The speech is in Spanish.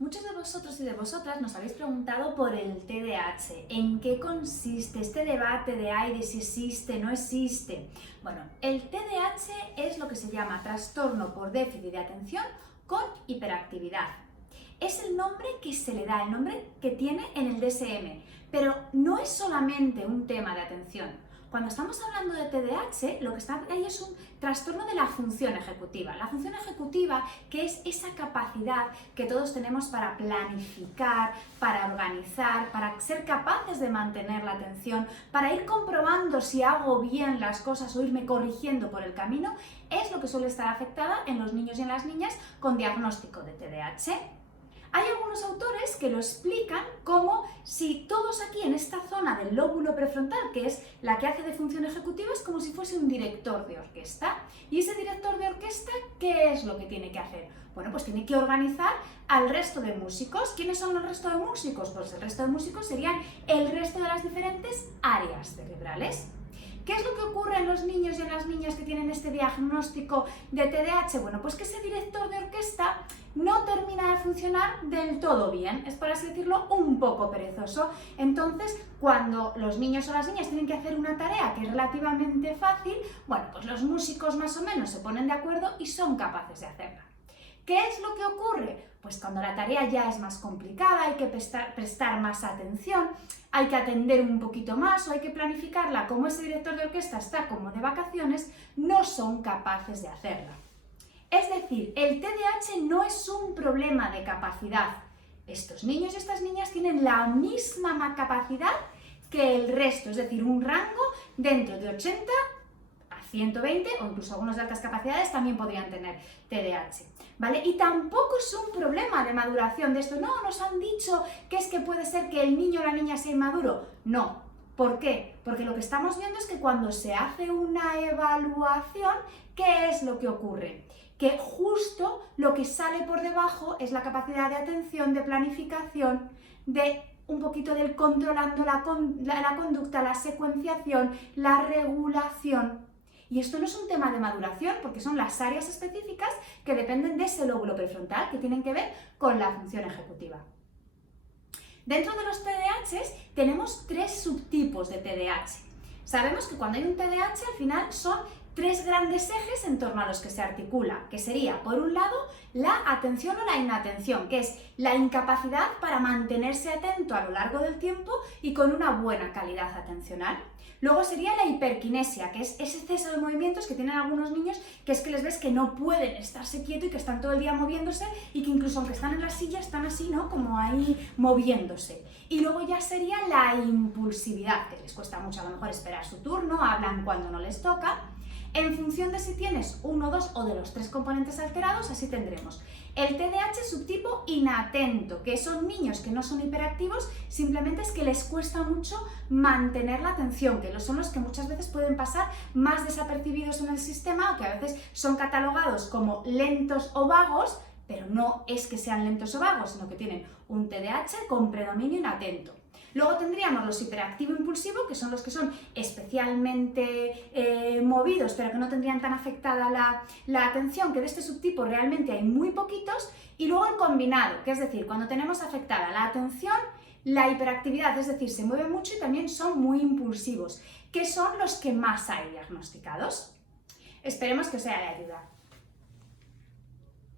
Muchos de vosotros y de vosotras nos habéis preguntado por el TDAH, en qué consiste este debate de ay, de si existe, no existe. Bueno, el TDAH es lo que se llama trastorno por déficit de atención con hiperactividad. Es el nombre que se le da, el nombre que tiene en el DSM, pero no es solamente un tema de atención. Cuando estamos hablando de TDAH, lo que está ahí es un trastorno de la función ejecutiva. La función ejecutiva, que es esa capacidad que todos tenemos para planificar, para organizar, para ser capaces de mantener la atención, para ir comprobando si hago bien las cosas o irme corrigiendo por el camino, es lo que suele estar afectada en los niños y en las niñas con diagnóstico de TDAH. Hay algunos autores que lo explican como si todos aquí en esta zona del lóbulo prefrontal, que es la que hace de función ejecutiva, es como si fuese un director de orquesta. ¿Y ese director de orquesta qué es lo que tiene que hacer? Bueno, pues tiene que organizar al resto de músicos. ¿Quiénes son el resto de músicos? Pues el resto de músicos serían el resto de las diferentes áreas cerebrales. ¿Qué es lo que ocurre en los niños y en las niñas que tienen este diagnóstico de TDAH? Bueno, pues que ese director de orquesta no termina de funcionar del todo bien, es por así decirlo un poco perezoso. Entonces, cuando los niños o las niñas tienen que hacer una tarea que es relativamente fácil, bueno, pues los músicos más o menos se ponen de acuerdo y son capaces de hacerla. ¿Qué es lo que ocurre? Pues cuando la tarea ya es más complicada, hay que prestar más atención, hay que atender un poquito más o hay que planificarla, como ese director de orquesta está como de vacaciones, no son capaces de hacerla. Es decir, el TDAH no es un problema de capacidad. Estos niños y estas niñas tienen la misma capacidad que el resto, es decir, un rango dentro de 80 a 120 o incluso algunos de altas capacidades también podrían tener TDAH, ¿vale? Y tampoco es un problema de maduración de esto. No, nos han dicho que es que puede ser que el niño o la niña sea inmaduro. No. ¿Por qué? Porque lo que estamos viendo es que cuando se hace una evaluación, ¿qué es lo que ocurre? Que justo lo que sale por debajo es la capacidad de atención, de planificación, de un poquito del controlando la conducta, la secuenciación, la regulación. Y esto no es un tema de maduración, porque son las áreas específicas que dependen de ese lóbulo prefrontal, que tienen que ver con la función ejecutiva. Dentro de los TDAHs tenemos tres subtipos de TDAH. Sabemos que cuando hay un TDAH al final son tres grandes ejes en torno a los que se articula, que sería, por un lado, la atención o la inatención, que es la incapacidad para mantenerse atento a lo largo del tiempo y con una buena calidad atencional. Luego sería la hiperquinesia, que es ese exceso de movimientos que tienen algunos niños, que es que les ves que no pueden estarse quietos y que están todo el día moviéndose y que incluso aunque están en la silla están así, ¿no? Como ahí moviéndose. Y luego ya sería la impulsividad, que les cuesta mucho a lo mejor esperar su turno, hablan cuando no les toca. En función de si tienes uno, dos o de los tres componentes alterados, así tendremos el TDAH subtipo inatento, que son niños que no son hiperactivos, simplemente es que les cuesta mucho mantener la atención, que son los que muchas veces pueden pasar más desapercibidos en el sistema o que a veces son catalogados como lentos o vagos, pero no es que sean lentos o vagos, sino que tienen un TDAH con predominio inatento. Luego tendríamos los hiperactivo-impulsivo, que son los que son especialmente movidos, pero que no tendrían tan afectada la atención, que de este subtipo realmente hay muy poquitos. Y luego el combinado, que es decir, cuando tenemos afectada la atención, la hiperactividad, es decir, se mueven mucho y también son muy impulsivos, que son los que más hay diagnosticados. Esperemos que os sea de ayuda.